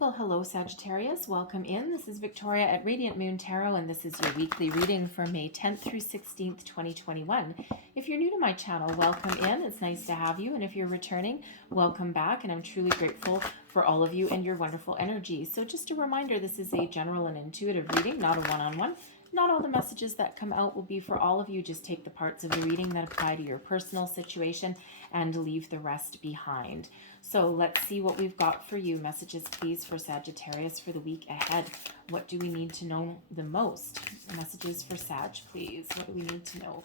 Well, hello Sagittarius, welcome in. This is Victoria at Radiant Moon Tarot, and this is your weekly reading for May 10th through 16th, 2021. If you're new to my channel, welcome in. It's nice to have you, and if you're returning, welcome back, and I'm truly grateful for all of you and your wonderful energy. So just a reminder, this is a general and intuitive reading, not a one-on-one. Not all the messages that come out will be for all of you. Just take the parts of the reading that apply to your personal situation and leave the rest behind. So let's see what we've got for you. Messages, please, for Sagittarius for the week ahead. What do we need to know the most? Messages for Sag, please. What do we need to know?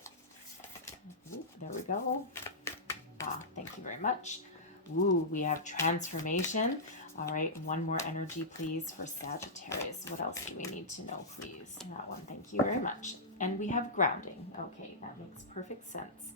Ooh, there we go. Thank you very much. Ooh, we have transformation. All right, one more energy, please, for Sagittarius. What else do we need to know, please? That one, thank you very much. And we have grounding. Okay, that makes perfect sense.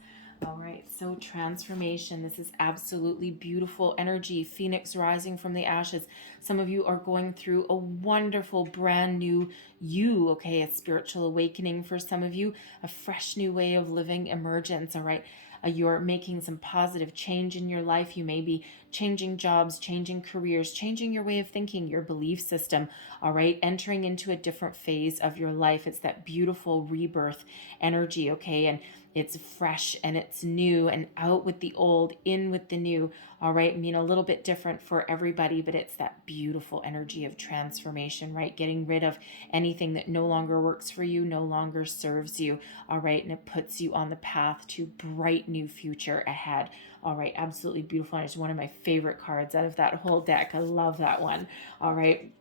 All right, so transformation. This is absolutely beautiful energy. Phoenix rising from the ashes. Some of you are going through a wonderful brand new you, okay? A spiritual awakening for some of you, a fresh new way of living, emergence, all right? You're making some positive change in your life. You may be changing jobs, changing careers, changing your way of thinking, your belief system, all right? Entering into a different phase of your life. It's that beautiful rebirth energy, okay? And it's fresh and it's new, and out with the old, in with the new, all right? I mean, a little bit different for everybody, but it's that beautiful energy of transformation, right? Getting rid of anything that no longer works for you, no longer serves you, all right? And it puts you on the path to bright new future ahead. All right, absolutely beautiful. And it's one of my favorite cards out of that whole deck. I love that one. All right.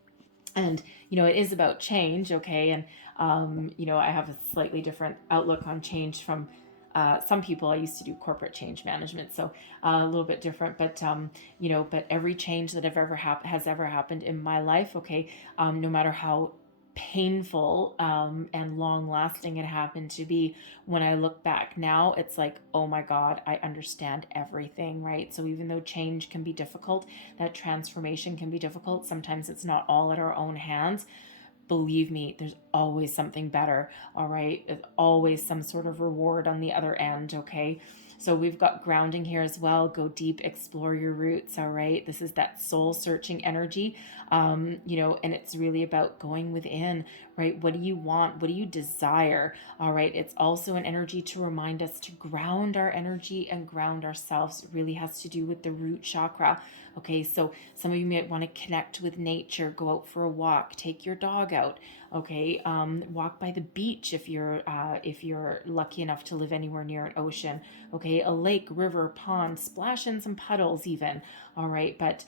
And, you know, it is about change, okay? And, you know, I have a slightly different outlook on change from some people. I used to do corporate change management, so a little bit different. But, you know, but every change that has ever happened in my life, okay, no matter how painful and long lasting it happened to be, when I look back now, it's like, oh my God, I understand everything, right? So even though change can be difficult, that transformation can be difficult, sometimes it's not all at our own hands. Believe me, there's always something better, all right? There's always some sort of reward on the other end, okay? So we've got grounding here as well. Go deep, explore your roots, all right? This is that soul searching energy, you know, and it's really about going within, right? What do you want? What do you desire? All right. It's also an energy to remind us to ground our energy and ground ourselves. It really has to do with the root chakra. Okay. So some of you might want to connect with nature, go out for a walk, take your dog out. Okay. Walk by the beach if you're lucky enough to live anywhere near an ocean. Okay. A lake, river, pond, splash in some puddles even. All right. But,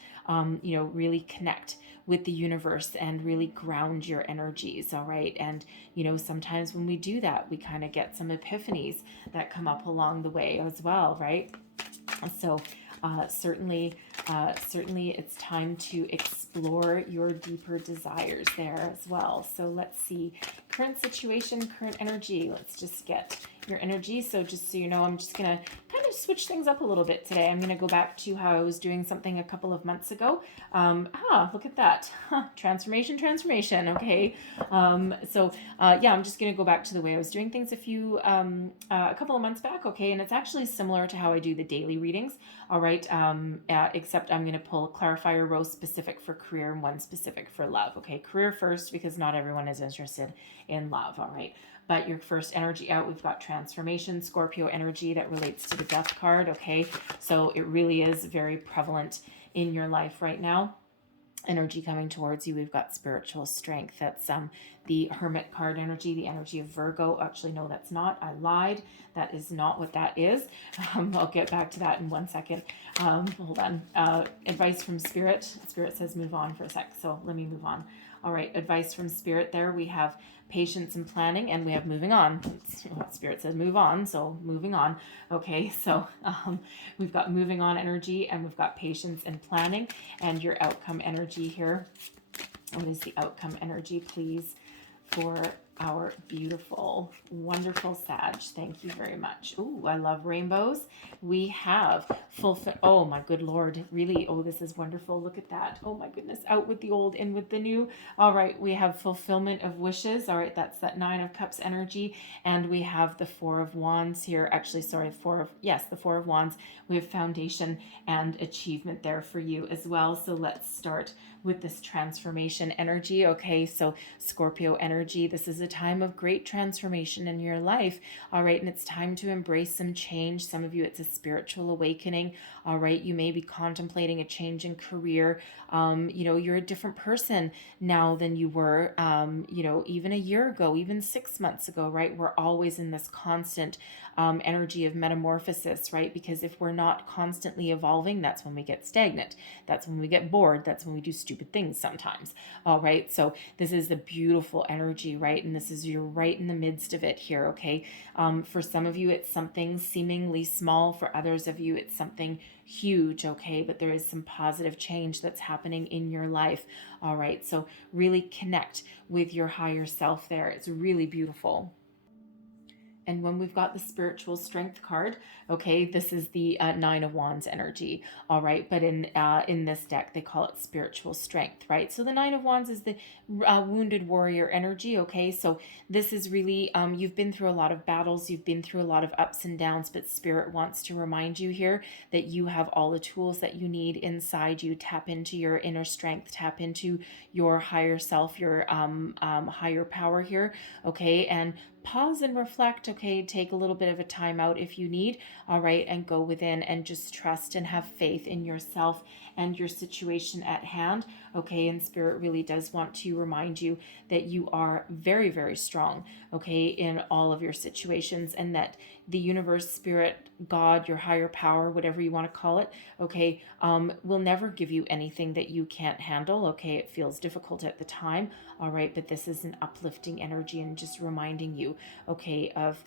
you know, really connect with the universe and really ground your energies, all right? And, you know, sometimes when we do that, we kind of get some epiphanies that come up along the way as well, right? So certainly it's time to explore your deeper desires there as well. So let's see, current situation, current energy. Let's just get your energy. So just so you know, I'm just going to kind of switch things up a little bit today. I'm going to go back to how I was doing something a couple of months ago. Look at that. Transformation. Okay. Yeah, I'm just going to go back to the way I was doing things a couple of months back. Okay. And it's actually similar to how I do the daily readings. All right. Except I'm going to pull a clarifier row specific for career and one specific for love. Okay. Career first, because not everyone is interested in love. All right. But your first energy out, we've got transformation, Scorpio energy that relates to the death card, okay? So it really is very prevalent in your life right now. Energy coming towards you, we've got spiritual strength. That's the Hermit card energy, the energy of Virgo. Actually, no, that's not. I lied. That is not what that is. I'll get back to that in 1 second. Hold on. Advice from Spirit. Spirit says move on for a sec, so let me move on. All right, advice from Spirit there. We have patience and planning, and we have moving on. Spirit says move on, so moving on. Okay, so we've got moving on energy, and we've got patience and planning, and your outcome energy here. What is the outcome energy, please, for our beautiful, wonderful Sag. Thank you very much. Ooh, I love rainbows. We have oh my good Lord, really, oh, this is wonderful. Look at that. Oh my goodness, out with the old, in with the new. All right, we have fulfillment of wishes. All right, that's that 9 of Cups energy. And we have the 4 of Wands here. Actually, sorry, the 4 of Wands. We have foundation and achievement there for you as well. So let's start with this transformation energy. Okay, so Scorpio energy, this is a time of great transformation in your life. All right, and it's time to embrace some change. Some of you, it's a spiritual awakening. All right, you may be contemplating a change in career. You're a different person now than you were, even a year ago, even 6 months ago, right? We're always in this constant energy of metamorphosis, right? Because if we're not constantly evolving, that's when we get stagnant. That's when we get bored. That's when we do stupid things sometimes. All right. So this is the beautiful energy, right? And you're right in the midst of it here. Okay. For some of you, it's something seemingly small. For others of you, it's something huge. Okay. But there is some positive change that's happening in your life. All right. So really connect with your higher self there. It's really beautiful. And when we've got the spiritual strength card, okay, this is the 9 of Wands energy, all right. But in this deck, they call it spiritual strength, right? So the 9 of Wands is the wounded warrior energy, okay. So this is really you've been through a lot of battles, you've been through a lot of ups and downs, but Spirit wants to remind you here that you have all the tools that you need inside you. Tap into your inner strength, tap into your higher self, your higher power here, okay, and pause and reflect, okay, take a little bit of a time out if you need, all right, and go within and just trust and have faith in yourself and your situation at hand, okay. And Spirit really does want to remind you that you are very, very strong, okay, in all of your situations, and that the universe, Spirit, God, your higher power, whatever you want to call it, okay, will never give you anything that you can't handle, okay. It feels difficult at the time, all right, but this is an uplifting energy and just reminding you, okay, of,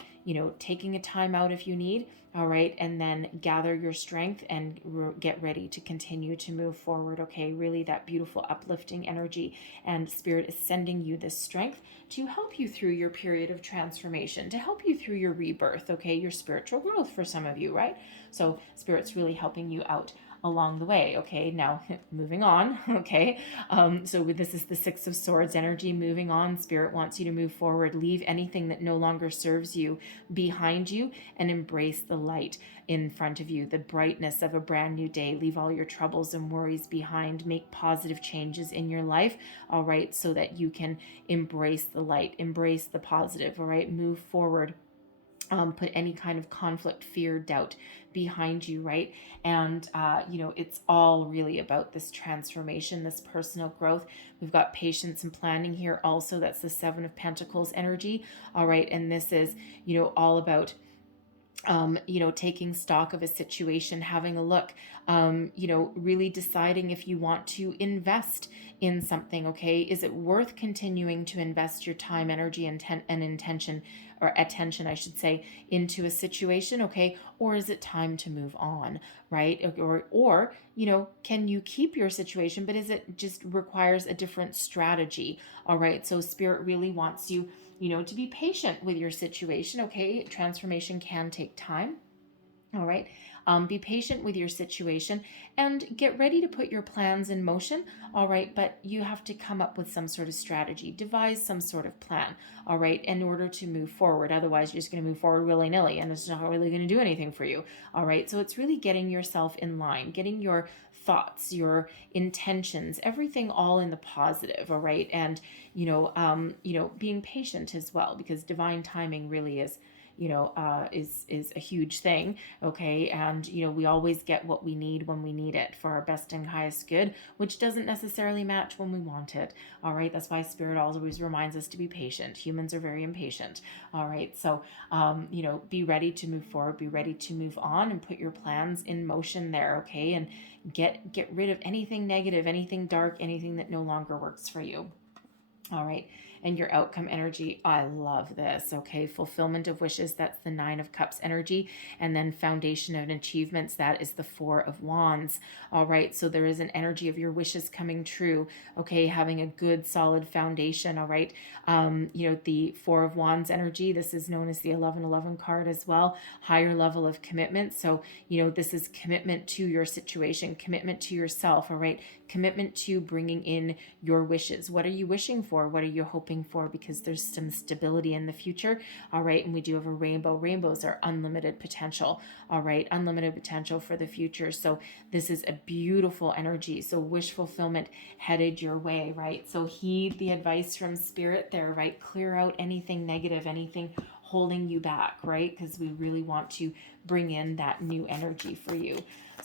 taking a time out if you need, all right, and then gather your strength and get ready to continue to move forward, okay. Really that beautiful uplifting energy, and Spirit is sending you this strength to help you through your period of transformation, to help you through your rebirth, okay, your spiritual growth for some of you, right? So Spirit's really helping you out along the way, okay. Now moving on, okay. So this is the 6 of Swords energy. Moving on, Spirit wants you to move forward, leave anything that no longer serves you behind you, and embrace the light in front of you, the brightness of a brand new day. Leave all your troubles and worries behind, make positive changes in your life, all right, so that you can embrace the light, embrace the positive, all right, move forward. Put any kind of conflict, fear, doubt behind you, right? And, it's all really about this transformation, this personal growth. We've got patience and planning here also. That's the 7 of Pentacles energy, all right? And this is, all about taking stock of a situation, having a look, really deciding if you want to invest in something, okay? Is it worth continuing to invest your time, energy, and intention, or attention, I should say, into a situation, okay? Or is it time to move on, right? Or can you keep your situation, but is it just requires a different strategy, all right? So Spirit really wants you, to be patient with your situation, okay? Transformation can take time, all right? Be patient with your situation and get ready to put your plans in motion, all right? But you have to come up with some sort of strategy, devise some sort of plan, all right, in order to move forward. Otherwise, you're just going to move forward willy-nilly, and it's not really going to do anything for you, all right? So it's really getting yourself in line, getting your thoughts, your intentions, everything all in the positive, all right? And, being patient as well, because divine timing really is a huge thing, okay? And, we always get what we need when we need it for our best and highest good, which doesn't necessarily match when we want it, all right? That's why Spirit always reminds us to be patient. Humans are very impatient, all right? So, be ready to move forward, be ready to move on, and put your plans in motion there, okay? And get rid of anything negative, anything dark, anything that no longer works for you. All right. And your outcome energy, I love this, okay? Fulfillment of wishes, that's the 9 of Cups energy. And then foundation and achievements, that is the 4 of Wands. All right, so there is an energy of your wishes coming true, okay? Having a good solid foundation, all right? The 4 of Wands energy, this is known as the 1111 card as well, higher level of commitment. So, this is commitment to your situation, commitment to yourself, all right? Commitment to bringing in your wishes. What are you wishing for? What are you hoping for? Because there's some stability in the future, all right? And we do have a rainbow. Rainbows are unlimited potential, all right? Unlimited potential for the future. So this is a beautiful energy. So wish fulfillment headed your way, right? So heed the advice from Spirit there, right? Clear out anything negative, anything holding you back, right? Because we really want to bring in that new energy for you.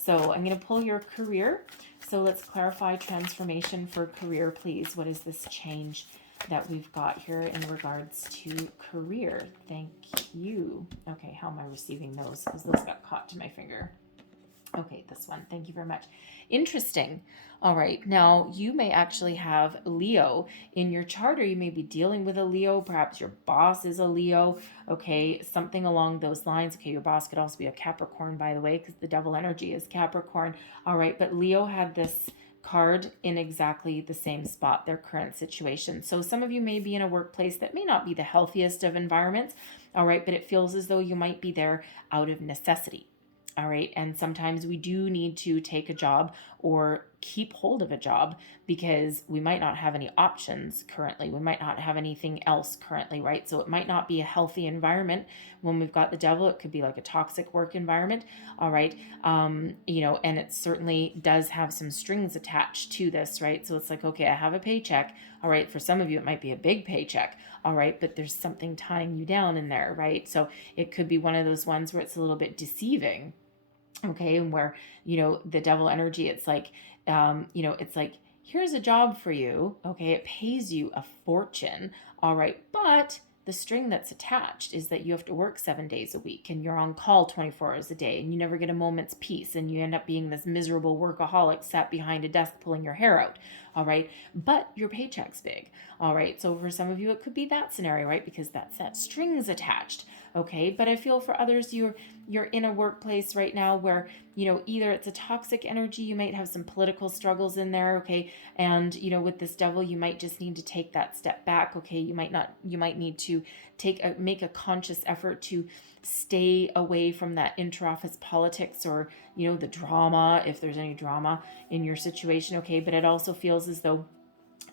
So I'm going to pull your career. So let's clarify transformation for career, please. What is this change that we've got here in regards to career? Thank you. Okay, how am I receiving those? Because those got caught to my finger. Okay, this one. Thank you very much. Interesting. All right. Now, you may actually have Leo in your chart, or you may be dealing with a Leo. Perhaps your boss is a Leo. Okay, something along those lines. Okay, your boss could also be a Capricorn, by the way, because the devil energy is Capricorn. All right, but Leo had this card in exactly the same spot, their current situation. So some of you may be in a workplace that may not be the healthiest of environments. All right, but it feels as though you might be there out of necessity. All right. And sometimes we do need to take a job or keep hold of a job because we might not have any options currently. We might not have anything else currently, right? So it might not be a healthy environment. When we've got the devil, it could be like a toxic work environment. All right. And it certainly does have some strings attached to this, right? So it's like, okay, I have a paycheck. All right. For some of you, it might be a big paycheck. All right. But there's something tying you down in there, right? So it could be one of those ones where it's a little bit deceiving. Okay, and where, the devil energy, it's like, it's like, here's a job for you. Okay, it pays you a fortune. All right, but the string that's attached is that you have to work 7 days a week and you're on call 24 hours a day and you never get a moment's peace and you end up being this miserable workaholic sat behind a desk pulling your hair out. All right, but your paycheck's big. All right, so for some of you, it could be that scenario, right? Because that's that strings attached. Okay, but I feel for others, you're in a workplace right now where, either it's a toxic energy, you might have some political struggles in there, okay, and, with this devil, you might just need to take that step back, okay, you might need to make a conscious effort to stay away from that inter-office politics or, the drama, if there's any drama in your situation, okay, but it also feels as though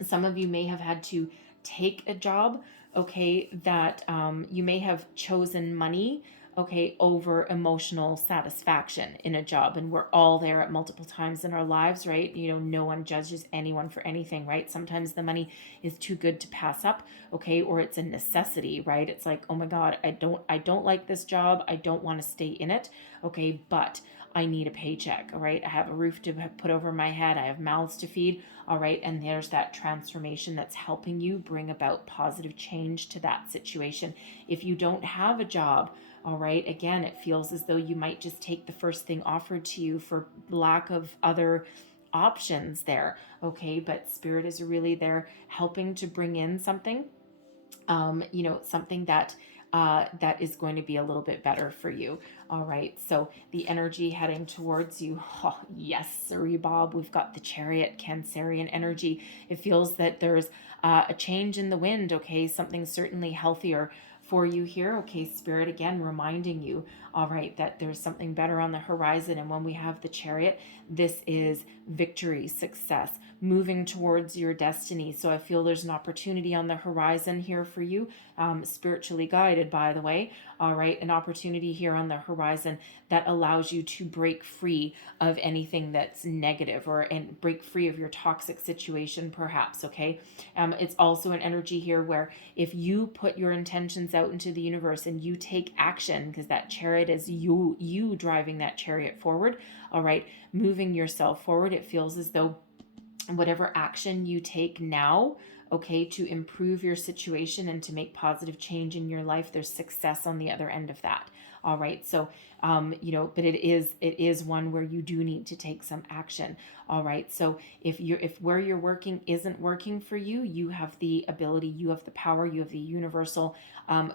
some of you may have had to take a job, okay, that you may have chosen money, okay, over emotional satisfaction in a job. And we're all there at multiple times in our lives, right? No one judges anyone for anything, right? Sometimes the money is too good to pass up, okay, or it's a necessity, right? It's like, oh my God, I don't like this job. I don't want to stay in it, okay, but I need a paycheck, all right? I have a roof to put over my head. I have mouths to feed, all right? And there's that transformation that's helping you bring about positive change to that situation. If you don't have a job, all right, again, it feels as though you might just take the first thing offered to you for lack of other options there, okay? But Spirit is really there helping to bring in something, something that that is going to be a little bit better for you. All right. So the energy heading towards you. Oh, yes, sirree, Bob. We've got the Chariot, Cancerian energy. It feels that there's a change in the wind. Okay. Something certainly healthier for you here. Okay. Spirit again reminding you, all right, that there's something better on the horizon. And when we have the Chariot, this is victory, success, moving towards your destiny. So I feel there's an opportunity on the horizon here for you, spiritually guided, by the way. All right, an opportunity here on the horizon that allows you to break free of anything that's negative and break free of your toxic situation, perhaps. Okay, it's also an energy here where if you put your intentions out into the universe and you take action, because that Chariot is you driving that chariot forward. All right, moving yourself forward. It feels as though whatever action you take now, okay, to improve your situation and to make positive change in your life. There's success on the other end of that. All right. So, but it is one where you do need to take some action. All right. So if where you're working isn't working for you, you have the ability, you have the power, you have the universal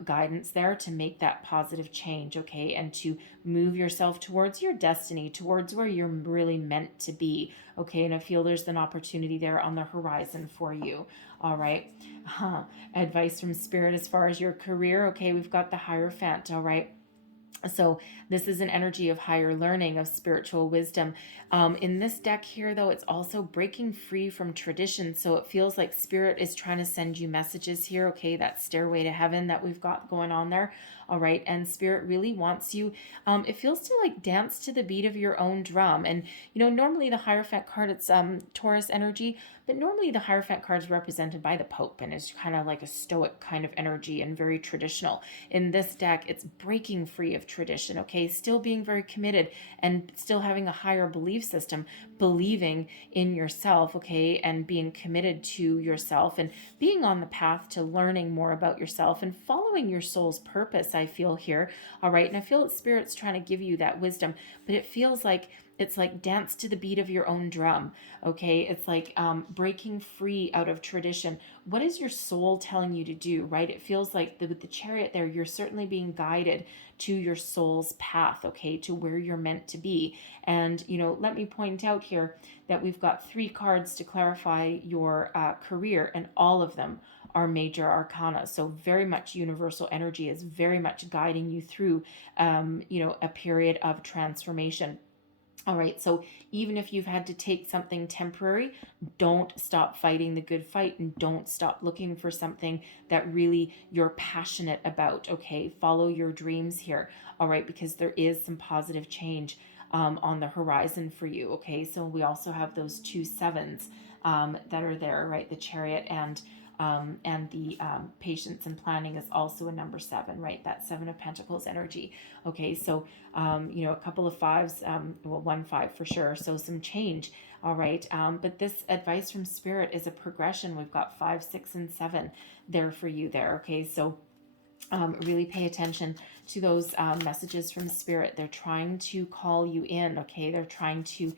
guidance there to make that positive change. Okay. And to move yourself towards your destiny, towards where you're really meant to be. Okay. And I feel there's an opportunity there on the horizon for you. All right. Advice from Spirit as far as your career. Okay. We've got the Hierophant. All right. So this is an energy of higher learning, of spiritual wisdom. In this deck here, though, it's also breaking free from tradition. So it feels like Spirit is trying to send you messages here. Okay, that stairway to heaven that we've got going on there. All right, and Spirit really wants you, it feels to like dance to the beat of your own drum. And, normally the Hierophant card, it's Taurus energy, but normally the Hierophant card is represented by the Pope and is kind of like a stoic kind of energy and very traditional. In this deck, it's breaking free of tradition, okay? Still being very committed and still having a higher belief system, believing in yourself, okay? And being committed to yourself and being on the path to learning more about yourself and following your soul's purpose, I feel here, all right? And I feel that Spirit's trying to give you that wisdom, but it feels like it's like dance to the beat of your own drum, okay? It's like breaking free out of tradition. What is your soul telling you to do, right? It feels like with the Chariot there, you're certainly being guided to your soul's path, okay, to where you're meant to be. And, let me point out here that we've got 3 cards to clarify your career, and all of them are major arcana. So very much universal energy is very much guiding you through, a period of transformation. All right, so even if you've had to take something temporary, don't stop fighting the good fight and don't stop looking for something that really you're passionate about, okay? Follow your dreams here, all right, because there is some positive change on the horizon for you, okay? So we also have those 2 sevens that are there, right? The Chariot and the patience and planning is also a number 7, right? That 7 of Pentacles energy. Okay, so a couple of 5s, 1 5 for sure. So some change. All right, but this advice from Spirit is a progression. We've got 5, 6, and 7 there for you there. Okay, so really pay attention to those messages from Spirit. They're trying to call you in. Okay, they're trying to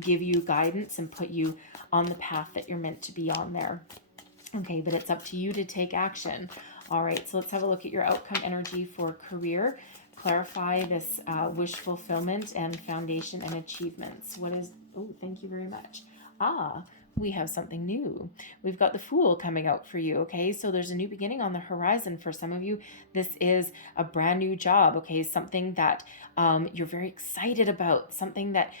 give you guidance and put you on the path that you're meant to be on there. Okay, but it's up to you to take action. All right, so let's have a look at your outcome energy for career. Clarify this wish fulfillment and foundation and achievements. Thank you very much. We have something new. We've got the Fool coming out for you, okay? So there's a new beginning on the horizon for some of you. This is a brand new job, okay? Something that you're very excited about, something that,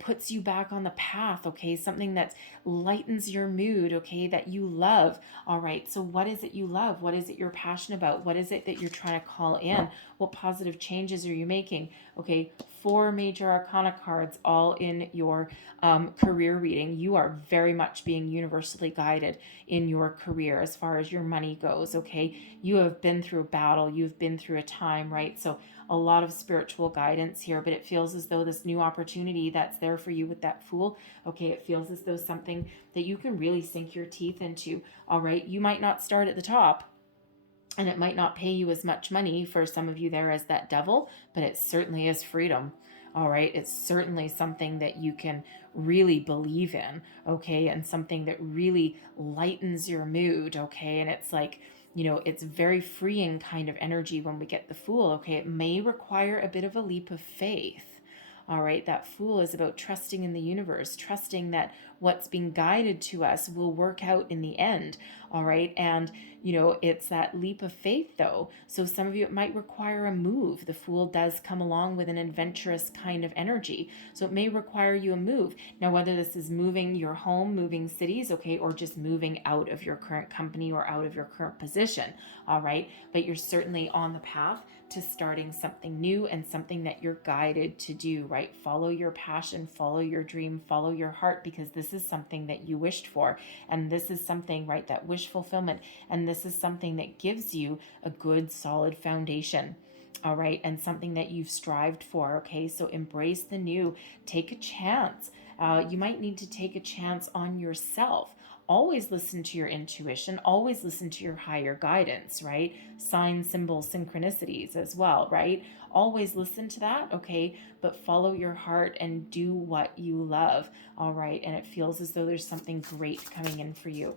puts you back on the path, okay? Something that lightens your mood, okay? That you love. All right, so what is it you love? What is it you're passionate about? What is it that you're trying to call in? What positive changes are you making? Okay, 4 major arcana cards all in your career reading. You are very much being universally guided in your career as far as your money goes, okay? You have been through a battle. You've been through a time, right? So a lot of spiritual guidance here, but it feels as though this new opportunity that's there for you with that Fool, okay, it feels as though something that you can really sink your teeth into, all right? You might not start at the top, and it might not pay you as much money for some of you there as that Devil, but it certainly is freedom. All right. It's certainly something that you can really believe in. Okay. And something that really lightens your mood. Okay. And it's like, it's very freeing kind of energy when we get the Fool. Okay. It may require a bit of a leap of faith. All right. That Fool is about trusting in the universe, trusting that what's being guided to us will work out in the end. All right. And, it's that leap of faith though. So some of you, it might require a move. The Fool does come along with an adventurous kind of energy. So it may require you a move. Now, whether this is moving your home, moving cities, okay, or just moving out of your current company or out of your current position. All right. But you're certainly on the path to starting something new and something that you're guided to do, right? Follow your passion, follow your dream, follow your heart, because this is something that you wished for. And this is something, right, that wish fulfillment. And this is something that gives you a good, solid foundation. All right. And something that you've strived for. Okay. So embrace the new, take a chance. You might need to take a chance on yourself. Always listen to your intuition, always listen to your higher guidance, right? Signs, symbols, synchronicities as well, right? Always listen to that, okay? But follow your heart and do what you love, all right? And it feels as though there's something great coming in for you.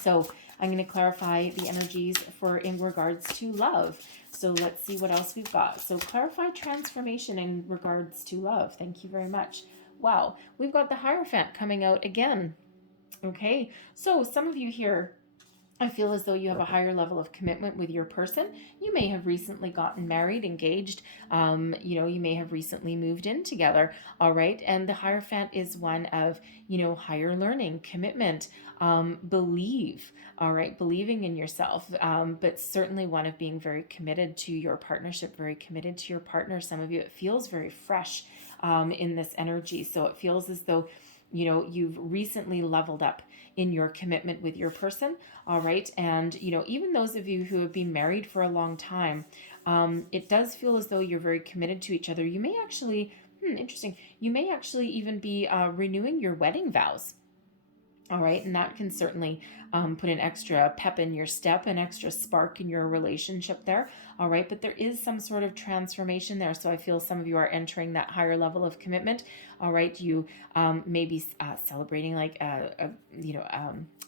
So I'm going to clarify the energies for in regards to love. So let's see what else we've got. So clarify transformation in regards to love. Thank you very much. Wow, we've got the Hierophant coming out again. Okay, so some of you here, I feel as though you have a higher level of commitment with your person. You may have recently gotten married, engaged. You may have recently moved in together. All right. And the Hierophant is one of, higher learning, commitment, believe. All right. Believing in yourself. But certainly one of being very committed to your partnership, very committed to your partner. Some of you, it feels very fresh in this energy. So it feels as though, you've recently leveled up in your commitment with your person. All right. And, even those of you who have been married for a long time, it does feel as though you're very committed to each other. You may actually, interesting, you may actually even be renewing your wedding vows. All right. And that can certainly put an extra pep in your step, an extra spark in your relationship there. All right. But there is some sort of transformation there. So I feel some of you are entering that higher level of commitment. All right. You may be celebrating like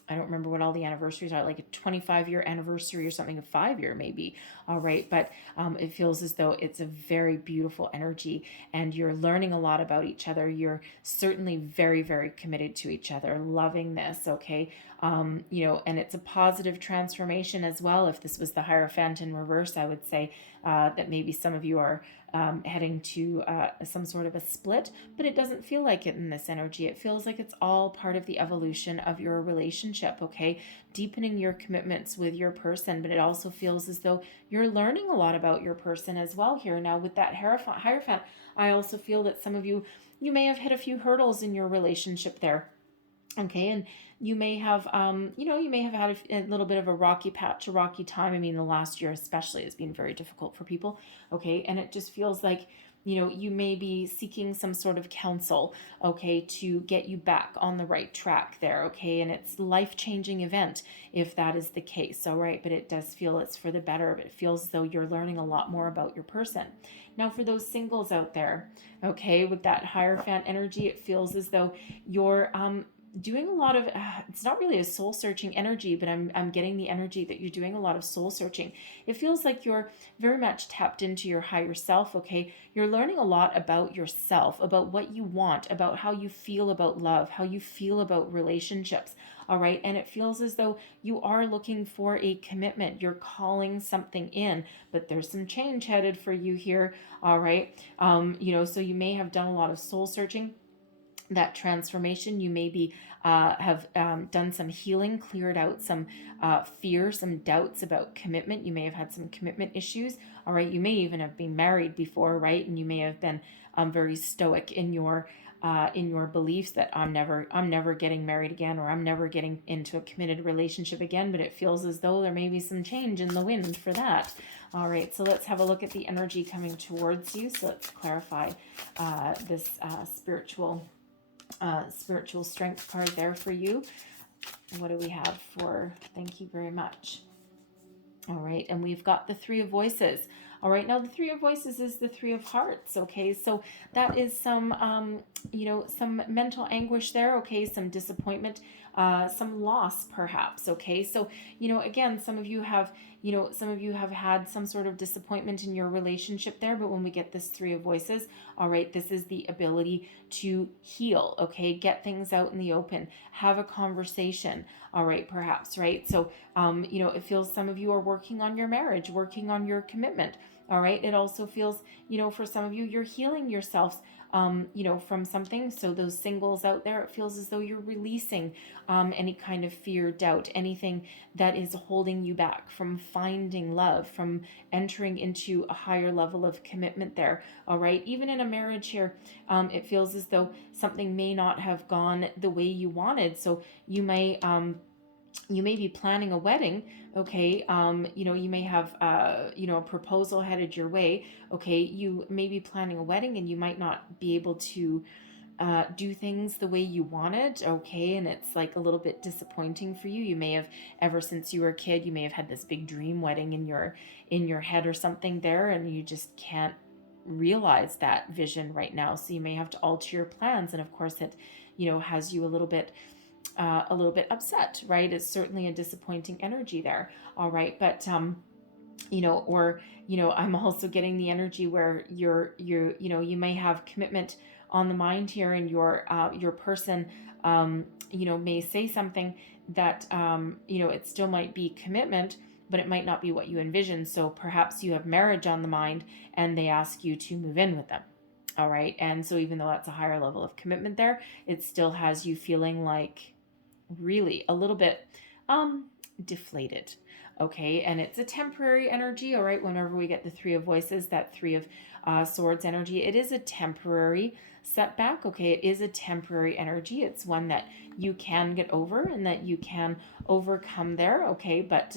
I don't remember what all the anniversaries are, like a 25-year anniversary or something, a 5-year maybe. All right. But it feels as though it's a very beautiful energy and you're learning a lot about each other. You're certainly very, very committed to each other, loving this. Okay. And it's a positive transformation as well. If this was the Hierophant in reverse, I would say that maybe some of you are heading to some sort of a split, but it doesn't feel like it in this energy. It feels like it's all part of the evolution of your relationship, okay? Deepening your commitments with your person, but it also feels as though you're learning a lot about your person as well here. Now with that Hierophant, I also feel that some of you may have hit a few hurdles in your relationship there. Okay, and you may have, you may have had a little bit of a rocky patch, a rocky time. I mean, the last year especially has been very difficult for people. Okay, and it just feels like, you may be seeking some sort of counsel, okay, to get you back on the right track there, okay, and it's life-changing event if that is the case, all right, but it does feel it's for the better. It feels as though you're learning a lot more about your person. Now, for those singles out there, okay, with that Hierophant energy, it feels as though you're doing a lot of it's not really a soul searching energy, but I'm getting the energy that you're doing a lot of soul searching. It feels like you're very much tapped into your higher self. Okay, you're learning a lot about yourself, about what you want, about how you feel about love, how you feel about relationships. All right, and it feels as though you are looking for a commitment. You're calling something in, but there's some change headed for you here. All right, so you may have done a lot of soul searching. That transformation, you maybe have done some healing, cleared out some fear, some doubts about commitment. You may have had some commitment issues. All right, you may even have been married before, right? And you may have been very stoic in your beliefs that I'm never getting married again, or I'm never getting into a committed relationship again. But it feels as though there may be some change in the wind for that. All right, so let's have a look at the energy coming towards you. So let's clarify this spiritual strength card there for you. What do we have for, thank you very much. All right, and we've got the Three of Voices. All right, now the Three of Voices is the Three of Hearts. Okay, so that is some some mental anguish there. Okay, some disappointment, some loss perhaps. Okay, so again, some of you have had some sort of disappointment in your relationship there, but when we get this Three of Voices, all right, this is the ability to heal, okay, get things out in the open, have a conversation, all right, perhaps, right? So, it feels some of you are working on your marriage, working on your commitment, all right? It also feels, for some of you, you're healing yourselves, from something. So those singles out there, it feels as though you're releasing any kind of fear, doubt, anything that is holding you back from finding love, from entering into a higher level of commitment there. All right. Even in a marriage here, it feels as though something may not have gone the way you wanted. So you may be planning a wedding, okay? You may have, a proposal headed your way, okay? You may be planning a wedding and you might not be able to do things the way you wanted, okay, and it's like a little bit disappointing for you. You may have, ever since you were a kid, you may have had this big dream wedding in your head or something there, and you just can't realize that vision right now. So you may have to alter your plans, and of course it, has you a little bit upset, right? It's certainly a disappointing energy there. All right, but or I'm also getting the energy where you may have commitment on the mind here, and your person may say something that it still might be commitment, but it might not be what you envision. So perhaps you have marriage on the mind and they ask you to move in with them. All right, and so even though that's a higher level of commitment there, it still has you feeling like really a little bit deflated. Okay, and it's a temporary energy. All right, whenever we get the Three of Voices, that Three of Swords energy, it is a temporary setback. Okay, it is a temporary energy. It's one that you can get over and that you can overcome there. Okay, but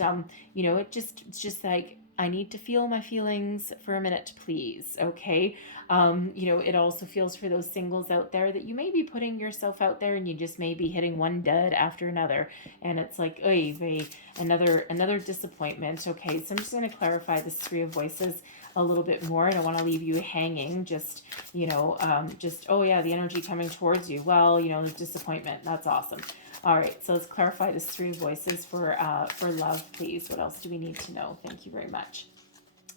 it's just like, I need to feel my feelings for a minute, please. Okay. It also feels for those singles out there that you may be putting yourself out there and you just may be hitting one dud after another. And it's like, oy, another disappointment. Okay. So I'm just going to clarify this Three of Voices a little bit more. I don't want to leave you hanging. Oh yeah, the energy coming towards you. Well, the disappointment. That's awesome. All right, so let's clarify this Three of Voices for love, please. What else do we need to know? Thank you very much.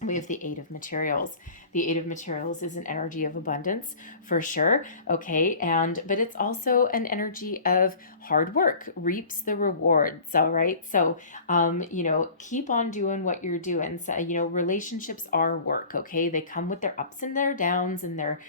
We have the Eight of Materials. The Eight of Materials is an energy of abundance for sure. Okay. But it's also an energy of hard work, reaps the rewards. All right. So, keep on doing what you're doing. So, relationships are work. Okay. They come with their ups and their downs and their,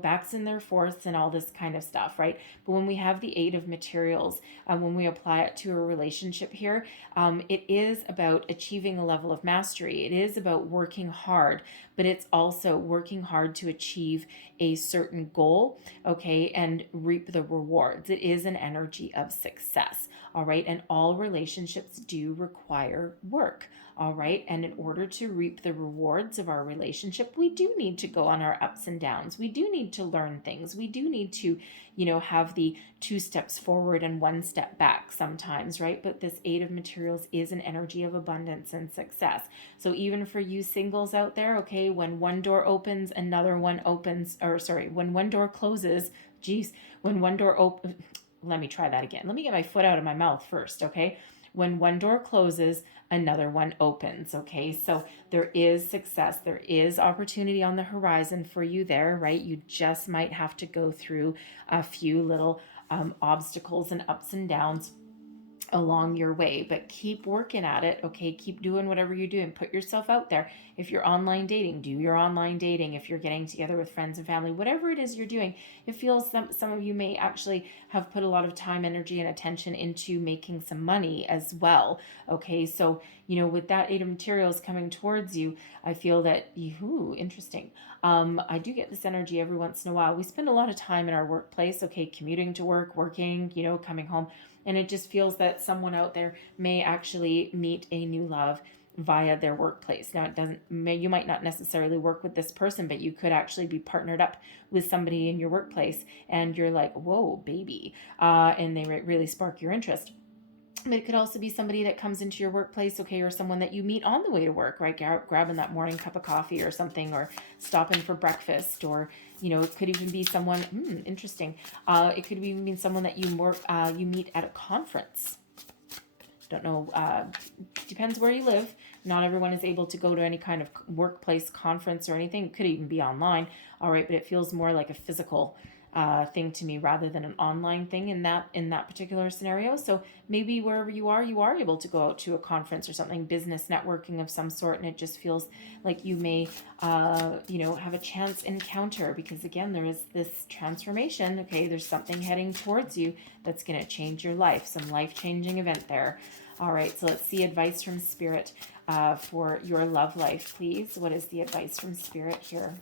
backs and their forths and all this kind of stuff. Right. But when we have the Eight of Materials, when we apply it to a relationship here, it is about achieving a level of mastery. It is about working hard, but it's also working hard to achieve a certain goal, okay, and reap the rewards. It is an energy of success, all right? And all relationships do require work, all right? And in order to reap the rewards of our relationship, we do need to go on our ups and downs. We do need to learn things. We do need to, have the 2 steps forward and 1 step back sometimes, right? But this Eight of Materials is an energy of abundance and success. So even for you singles out there, okay, when one door opens, another one opens, when one door closes, when one door opens, let me try that again. Let me get my foot out of my mouth first, okay? When one door closes, another one opens, okay? So there is success. There is opportunity on the horizon for you there, right? You just might have to go through a few little obstacles and ups and downs along your way, but keep working at it. Okay, keep doing whatever you're doing. Put yourself out there. If you're online dating, do your online dating. If you're getting together with friends and family, whatever it is you're doing, it feels some of you may actually have put a lot of time, energy, and attention into making some money as well. Okay, so with that Eight of Materials coming towards you, I feel that interesting. I do get this energy every once in a while. We spend a lot of time in our workplace, okay, commuting to work, working, coming home. And it just feels that someone out there may actually meet a new love via their workplace. Now, you might not necessarily work with this person, but you could actually be partnered up with somebody in your workplace and you're like, whoa, baby. And they really spark your interest. But it could also be somebody that comes into your workplace, okay, or someone that you meet on the way to work, right? Grabbing that morning cup of coffee or something, or stopping for breakfast, or it could even be someone interesting. It could even be someone that you meet at a conference. Don't know. Depends where you live. Not everyone is able to go to any kind of workplace conference or anything. It could even be online. All right, but it feels more like a physical thing to me rather than an online thing in that particular scenario. So maybe wherever you are able to go out to a conference or something, business networking of some sort, and it just feels like you may have a chance encounter, because again, there is this transformation. Okay, there's something heading towards you that's going to change your life, some life-changing event there. All right, so let's see advice from Spirit for your love life, please. What is the advice from Spirit here?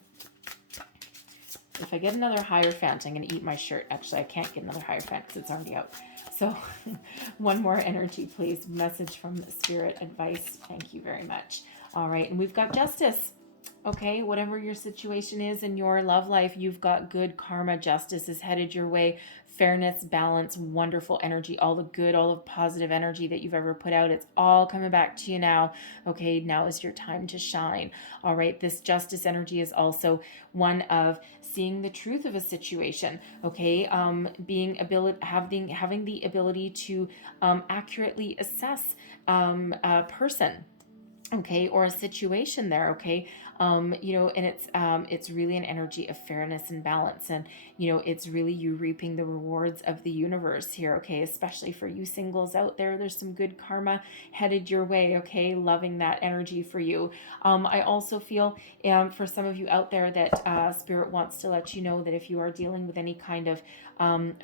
If I get another Hierophant, I'm going to eat my shirt. Actually, I can't get another Hierophant because it's already out. So one more energy, please. Message from Spirit, advice. Thank you very much. All right, and we've got Justice. Okay, whatever your situation is in your love life, you've got good karma. Justice is headed your way. Fairness, balance, wonderful energy, all the good, all the positive energy that you've ever put out, it's all coming back to you now. Okay, now is your time to shine. All right, this justice energy is also one of seeing the truth of a situation. Okay, having the ability to accurately assess a person, okay, or a situation there, okay. And it's really an energy of fairness and balance, and it's really you reaping the rewards of the universe here, okay, especially for you singles out there. There's some good karma headed your way, okay, loving that energy for you. I also feel for some of you out there that spirit wants to let you know that if you are dealing with any kind of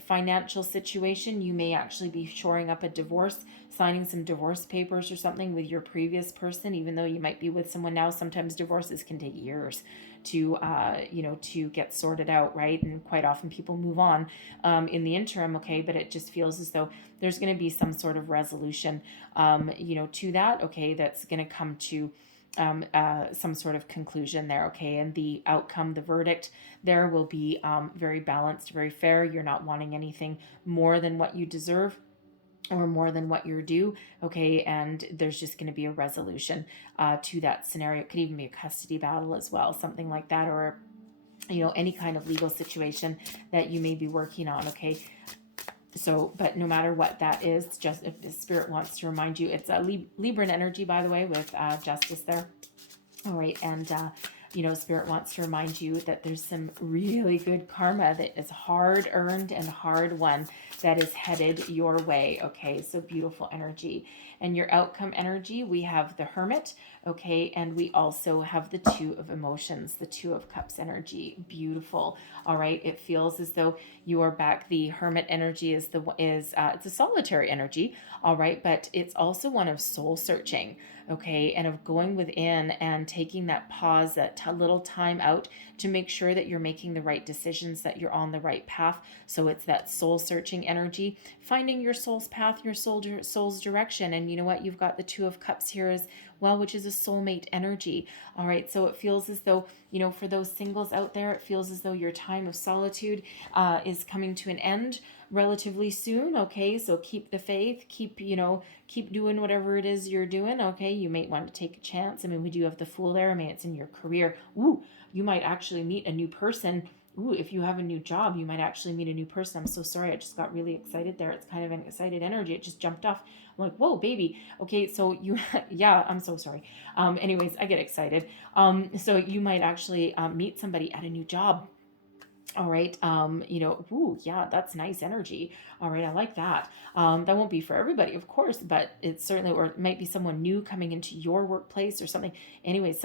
financial situation, you may actually be shoring up a divorce, signing some divorce papers or something with your previous person, even though you might be with someone now. Sometimes divorces can take years to to get sorted out, right? And quite often people move on in the interim, okay, but it just feels as though there's going to be some sort of resolution to that, okay, that's going to come to some sort of conclusion there, okay, and the outcome, the verdict there will be very balanced, very fair. You're not wanting anything more than what you deserve or more than what you're due, okay, and there's just going to be a resolution to that scenario. It could even be a custody battle as well, something like that, or any kind of legal situation that you may be working on, okay. So, but no matter what that is, just if the spirit wants to remind you, it's a Libran energy, by the way, with justice there. All right, and spirit wants to remind you that there's some really good karma that is hard earned and hard won that is headed your way, okay. So beautiful energy. And your outcome energy, we have the Hermit, okay, and we also have the Two of Emotions, the Two of Cups energy. Beautiful. All right, it feels as though you are back. The Hermit energy is it's a solitary energy, all right, but it's also one of soul searching, okay, and of going within and taking that pause, that little time out to make sure that you're making the right decisions, that you're on the right path. So it's that soul searching energy, finding your soul's path, your soul's direction. And you know what? You've got the Two of Cups here as well, which is a soulmate energy. All right. So it feels as though, for those singles out there, it feels as though your time of solitude is coming to an end relatively soon, okay. So keep the faith, keep doing whatever it is you're doing, okay. You might want to take a chance. I mean, we do have the Fool there. I mean, it's in your career. Ooh, you might actually meet a new person. Ooh, if you have a new job, you might actually meet a new person. I'm so sorry, I just got really excited there. It's kind of an excited energy. It just jumped off. I'm like, whoa, baby. Okay, so yeah, I'm so sorry. Anyways, I get excited. So you might actually meet somebody at a new job. All right. Ooh, yeah, that's nice energy. All right. I like that. That won't be for everybody, of course, but it's certainly, or it might be someone new coming into your workplace or something. Anyway,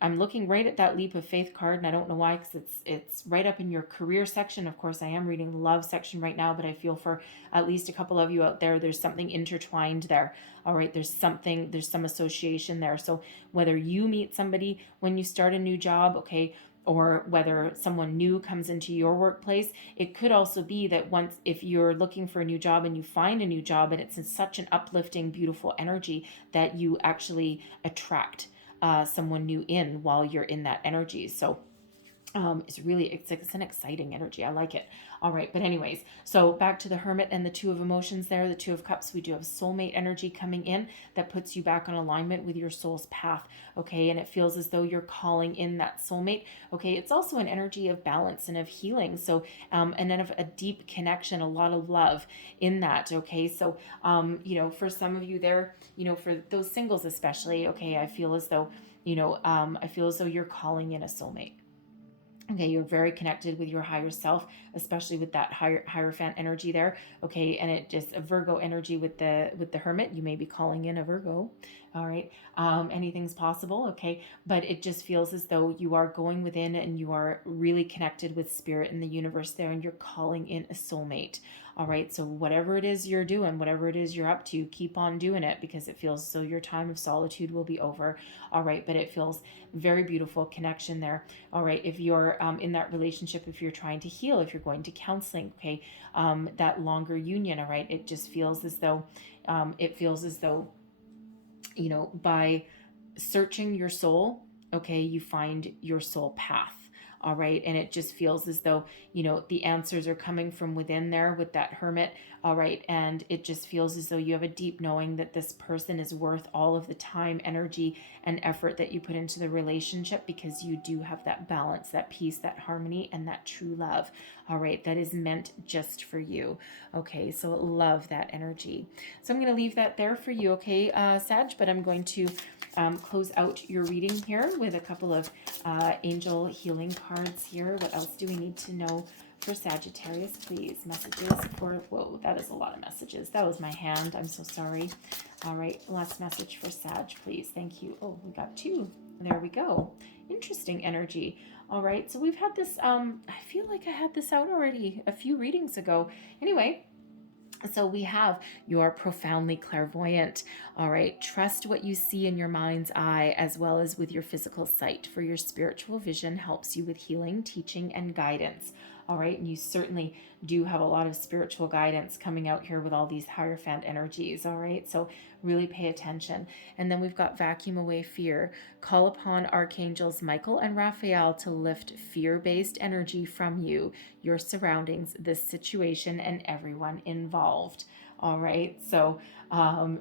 I'm looking right at that leap of faith card, and I don't know why, because it's right up in your career section. Of course, I am reading the love section right now, but I feel for at least a couple of you out there, there's something intertwined there. All right. There's some association there. So whether you meet somebody when you start a new job, okay, or whether someone new comes into your workplace, it could also be that if you're looking for a new job and you find a new job and it's in such an uplifting, beautiful energy that you actually attract someone new in while you're in that energy. So it's an exciting energy. I like it. All right. But anyways, so back to the Hermit and the Two of Emotions there, the Two of Cups, we do have soulmate energy coming in that puts you back on alignment with your soul's path. Okay. And it feels as though you're calling in that soulmate. Okay. It's also an energy of balance and of healing. So, and then of a deep connection, a lot of love in that. Okay. So, for some of you there, for those singles especially, okay, I feel as though, you're calling in a soulmate. Okay, you're very connected with your higher self, especially with that hierophant energy there. Okay, and it just a Virgo energy with the Hermit. You may be calling in a Virgo. All right, anything's possible. Okay, but it just feels as though you are going within and you are really connected with spirit and the universe there, and you're calling in a soulmate. All right, so whatever it is you're doing, whatever it is you're up to, keep on doing it, because it feels as though your time of solitude will be over. All right, but it feels very beautiful connection there. All right, if you're in that relationship, if you're trying to heal, if you're going to counseling, okay, that longer union, all right, it just feels as though, by searching your soul, okay, you find your soul path. All right. And it just feels as though, the answers are coming from within there with that hermit. All right. And it just feels as though you have a deep knowing that this person is worth all of the time, energy, and effort that you put into the relationship, because you do have that balance, that peace, that harmony, and that true love. All right. That is meant just for you. Okay. So love that energy. So I'm going to leave that there for you. Okay, Sag, but I'm going to close out your reading here with a couple of angel healing cards here. What else do we need to know for Sagittarius, please? Messages for, whoa, that is a lot of messages. That was my hand. I'm so sorry. All right, last message for Sag, please. Thank you. Oh, we got two. There we go. Interesting energy. All right, so we've had this, I feel like I had this out already a few readings ago. Anyway, so we have you're profoundly clairvoyant. All right. Trust what you see in your mind's eye as well as with your physical sight, for your spiritual vision helps you with healing, teaching, and guidance. All right. And you certainly do have a lot of spiritual guidance coming out here with all these Hierophant energies. All right. So really pay attention. And then we've got vacuum away fear. Call upon archangels Michael and Raphael to lift fear-based energy from you, your surroundings, this situation, and everyone involved. All right. So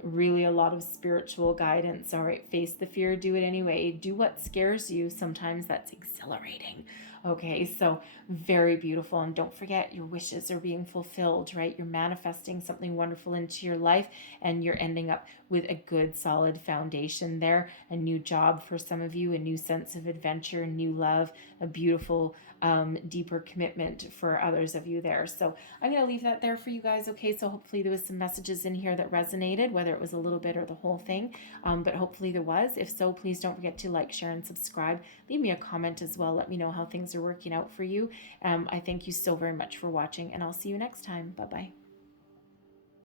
really a lot of spiritual guidance. All right. Face the fear. Do it anyway. Do what scares you. Sometimes that's exhilarating. Okay. So very beautiful. And don't forget, your wishes are being fulfilled, right? You're manifesting something wonderful into your life, and you're ending up with a good, solid foundation there. A new job for some of you, a new sense of adventure, new love, a beautiful, deeper commitment for others of you there. So I'm going to leave that there for you guys. Okay. So hopefully there was some messages in here that resonated, whether it was a little bit or the whole thing. But hopefully there was. If so, please don't forget to like, share, and subscribe. Leave me a comment as well. Let me know how things are working out for you. I thank you so very much for watching, and I'll see you next time. Bye-bye.